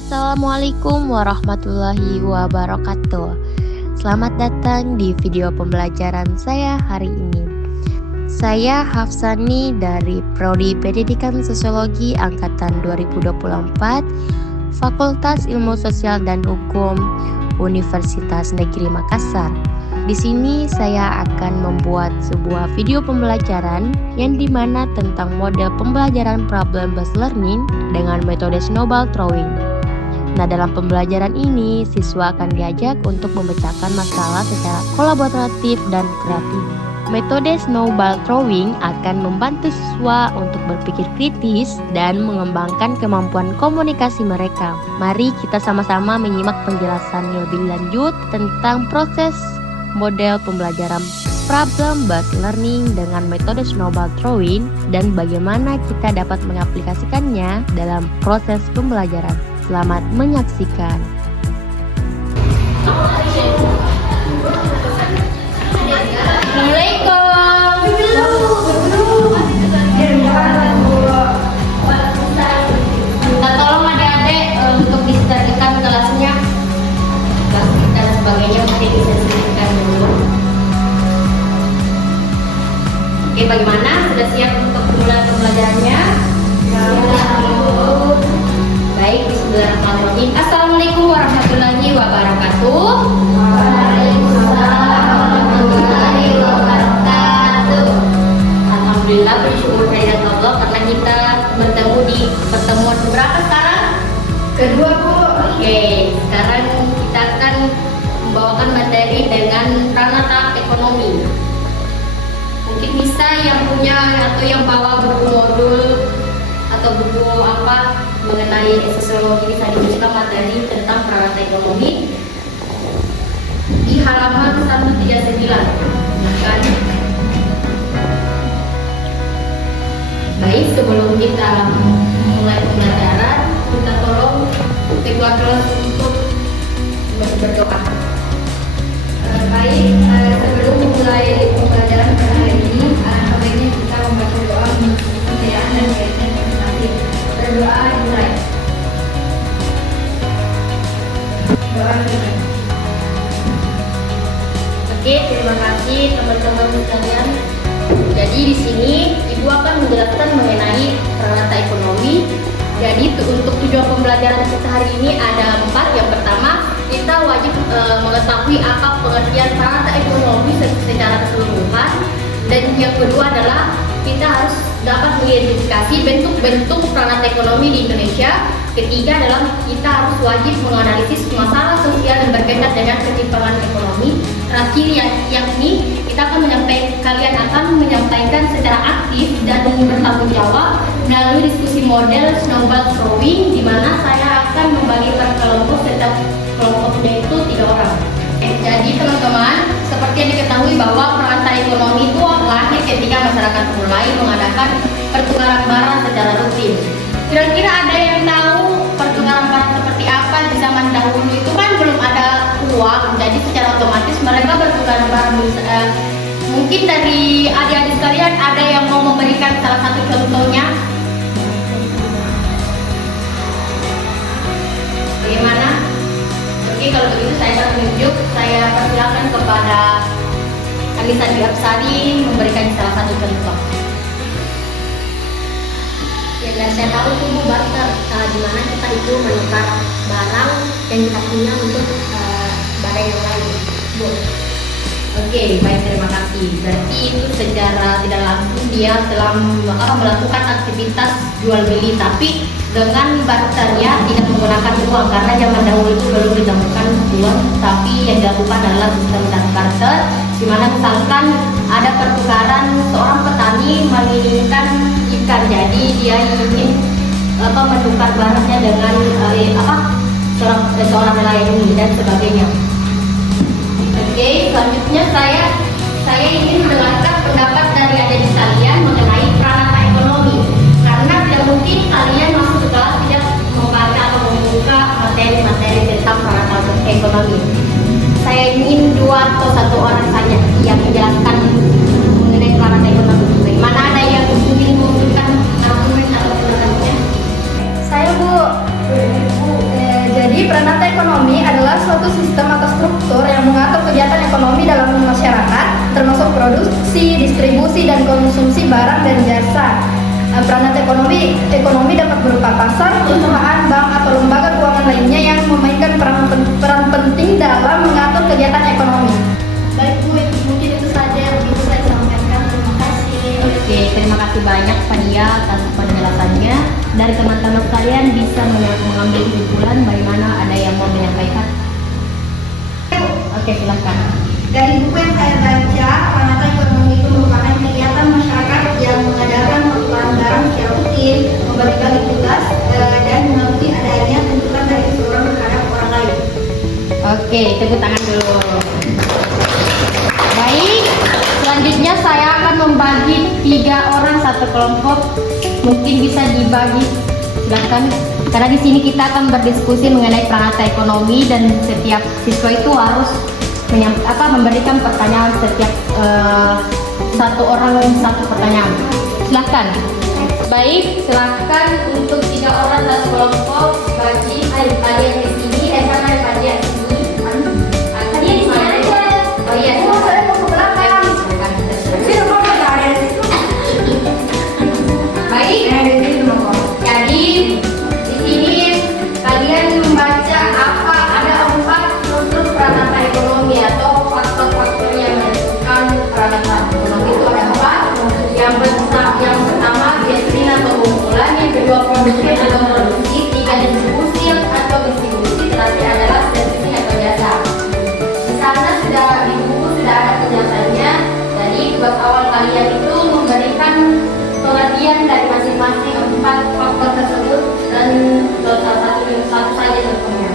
Assalamualaikum warahmatullahi wabarakatuh. Selamat datang di video pembelajaran saya hari ini. Saya Hafsani dari Prodi Pendidikan Sosiologi Angkatan 2024, Fakultas Ilmu Sosial dan Hukum, Universitas Negeri Makassar. Di sini saya akan membuat sebuah video pembelajaran yang dimana tentang model pembelajaran problem-based learning dengan metode snowball throwing. Nah, dalam pembelajaran ini, siswa akan diajak untuk memecahkan masalah secara kolaboratif dan kreatif. Metode snowball throwing akan membantu siswa untuk berpikir kritis dan mengembangkan kemampuan komunikasi mereka. Mari kita sama-sama menyimak penjelasan lebih lanjut tentang proses model pembelajaran problem-based learning dengan metode snowball throwing dan bagaimana kita dapat mengaplikasikannya dalam proses pembelajaran. Selamat menyaksikan. Tolong adik-adik untuk disediakan kelasnya, kelas dan sebagainya mesti disediakan dulu. Oke, bagaimana? Sudah siap untuk mulai pembelajarannya? Baik, bismillahirrahmanirrahim. Assalamualaikum warahmatullahi wabarakatuh. Waalaikumsalam warahmatullahi wabarakatuh. Alhamdulillah, bersyukur kehadirat Allah karena kita bertemu di pertemuan berapa sekarang? Kedua, Bu. Oke, sekarang kita akan membawakan materi dengan pranata ekonomi. Mungkin bisa yang punya atau yang bawa buku modul atau buku apa mengenai sosiologi bisa dibuka materi tentang pranata ekonomi di halaman 139. Kan? Baik, sebelum kita mulai pembelajaran, kita tolong ketua kelas untuk berdoa. Baik, sebelum memulai pembelajaran pada hari ini, sebaiknya kita membaca doa untuk kesejahteraan dan kaitan prestasi. Berdoa dimulai. Doa dimulai. Oke, terima kasih teman-teman sekalian. Jadi di sini Ibu akan menjelaskan mengenai pranata ekonomi. Jadi untuk tujuan pembelajaran kita hari ini ada 4. Yang pertama, kita wajib mengetahui apa pengertian pranata ekonomi secara keseluruhan. Dan yang kedua adalah kita harus dapat mengidentifikasi bentuk-bentuk pranata ekonomi di Indonesia. Ketiga adalah kita harus wajib menganalisis masalah sosial yang berkaitan dengan ketimpangan ekonomi. Terakhir yakni kita akan kalian akan menyampaikan secara aktif dan bertanggung jawab melalui diskusi model snowball throwing, di mana saya akan membagi per kelompok, setiap kelompoknya itu 3 orang. Jadi teman-teman, seperti yang diketahui bahwa pranata ekonomi itu lahir ketika masyarakat mulai mengadakan pertukaran barang secara rutin. Kira-kira ada yang tahu pertukaran barang seperti apa di zaman dahulu? Itu kan belum ada uang, jadi secara otomatis mereka bertukar barang. Mungkin dari adik-adik sekalian ada yang mau memberikan salah satu contohnya? Bagaimana? Oke, kalau begitu saya akan menunjuk. Saya persilakan kepada Anissa Dwi Absari memberikan salah satu contoh. Ya, dan saya tahu itu Bu barter, di mana kita itu menukar barang yang kita punya untuk barang yang lain, Bu. Oke, baik, terima kasih. Berarti itu secara tidak langsung dia telah melakukan aktivitas jual beli, tapi dengan barternya tidak menggunakan uang, karena zaman dahulu itu belum ditemukan uang, tapi yang dilakukan adalah sistem barter, di mana misalkan ada pertukaran seorang petani menginginkan ikan, jadi dia ingin menukar barangnya dengan seorang nelayan ini dan sebagainya. Oke, selanjutnya saya ingin mendengarkan pendapat dari adik sekalian mengenai pranata ekonomi, karena tidak mungkin kalian masuk ke kelas tidak membaca atau membuka materi-materi tentang pranata ekonomi. Saya ingin 2 atau 1 orang saja yang menjelaskan mengenai pranata ekonomi. Bagaimana, ada yang ingin memberikan argumen atau pendapatnya? Saya, Bu. Peranata ekonomi adalah suatu sistem atau struktur yang mengatur kegiatan ekonomi dalam masyarakat, termasuk produksi, distribusi, dan konsumsi barang dan jasa. Peranata ekonomi dapat berupa pasar, perusahaan, bank, atau lembaga keuangan lainnya yang memainkan peran penting dalam mengatur kegiatan ekonomi. Baik Bu, mungkin itu saja yang bisa saya sampaikan. Terima kasih. Oke, terima kasih banyak Fania atas penjelasannya. Dari teman-teman sekalian bisa mengambil kesimpulan bagaimana, ada yang mau menyampaikan? Oke, silakan. Dari buku yang saya baca, peranata ekonomi itu merupakan kegiatan masyarakat yang mengadakan pertukaran barang secara rutin, membagi-bagi tugas, dan mengakui adanya tuntutan dari seseorang terhadap orang lain. Oke, tepuk tangan dulu. Baik, selanjutnya saya akan membagi 3 orang satu kelompok. Mungkin bisa dibagi, silakan. Karena di sini kita akan berdiskusi mengenai peranata ekonomi dan setiap siswa itu harus memberikan pertanyaan setiap satu orang satu pertanyaan. Silakan. Baik, silakan untuk 3 orang satu kelompok bagi kalian di sini. Mana kalian di sini? Kalian di sini aja. Oh iya, Saya mau ke belakang. baik. Jadi di sini kalian membaca apa, ada 4 unsur peranata ekonomi atau faktor-faktor yang menentukan peranata ekonomi itu ada 4. Yang pertama gathering atau kumpulan, yang kedua produksi atau produksi, 3 distribusi atau distribusi, terakhir adalah servicing atau jasa. Di sana di buku sudah ada penjelasannya. Jadi tugas awal kalian itu memberikan pengertian dari masing-masing 4 faktor tersebut dan salah satu saja contohnya.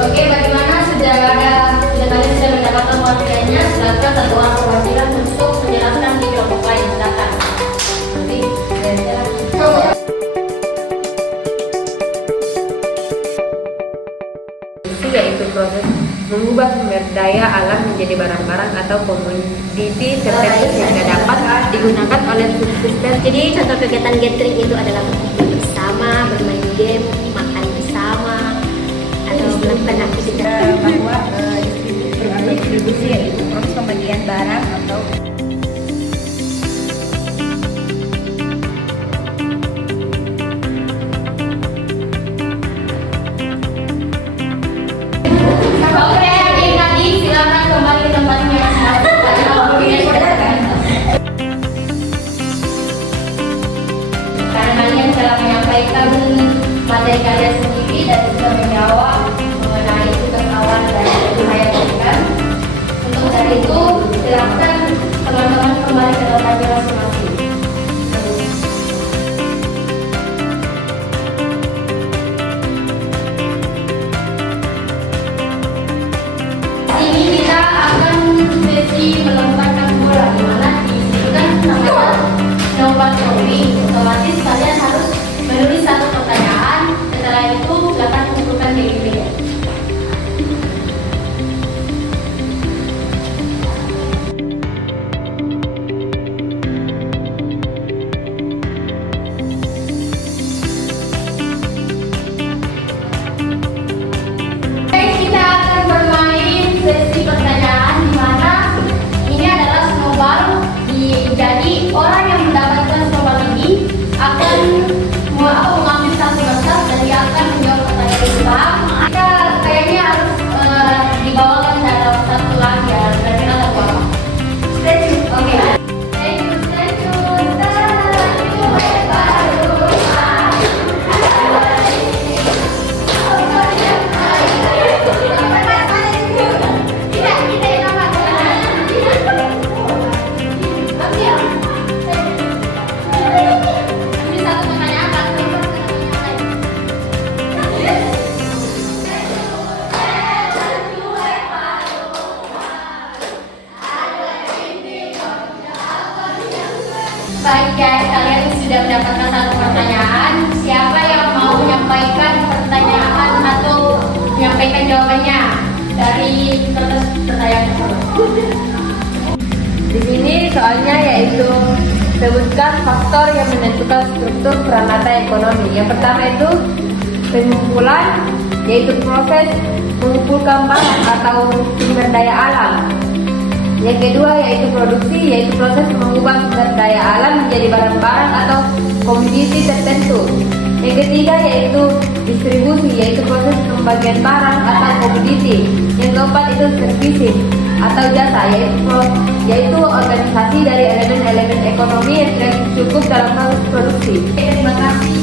Oke, bagaimana sudah kalian sudah mendapatkan wakilnya? Silakan satu orang perwakilan untuk menjelaskan di kelompok lain. Silakan. Yaitu proses mengubah sumber daya alam menjadi barang-barang atau komoditi tertentu sehingga dapat digunakan oleh subsisten. Jadi contoh kegiatan gathering itu adalah berkumpul bersama, bermain game, makan bersama, atau melakukan aktivitas bahwa distribusi yaitu proses pembagian barang atau Oke, adik-adik silakan kembali ke tempatnya masing-masing. Karena kalian telah menyampaikan materi kalian sendiri dan sudah menjawab mengenai tugas awal dari yang saya berikan. Untuk dari itu, silakan teman-teman kembali ke tempatnya masing-masing. Ini kita akan sesi melemparkan bola, di mana disebutkan namanya nomor drawing. Otomatis kalian harus menulis satu pertanyaan. Setelah itu silakan kumpulkan diri Di sini soalnya yaitu sebutkan faktor yang menentukan struktur peranata ekonomi. Yang pertama itu pengumpulan, yaitu proses mengumpulkan barang atau sumber daya alam. Yang kedua yaitu produksi, yaitu proses mengubah sumber daya alam menjadi barang-barang atau komoditi tertentu. Yang ketiga yaitu distribusi, yaitu proses pembagian barang atau komoditi. Yang keempat itu servicing atau jasa, yaitu organisasi dari elemen-elemen ekonomi yang tidak cukup dalam proses produksi. Terima kasih.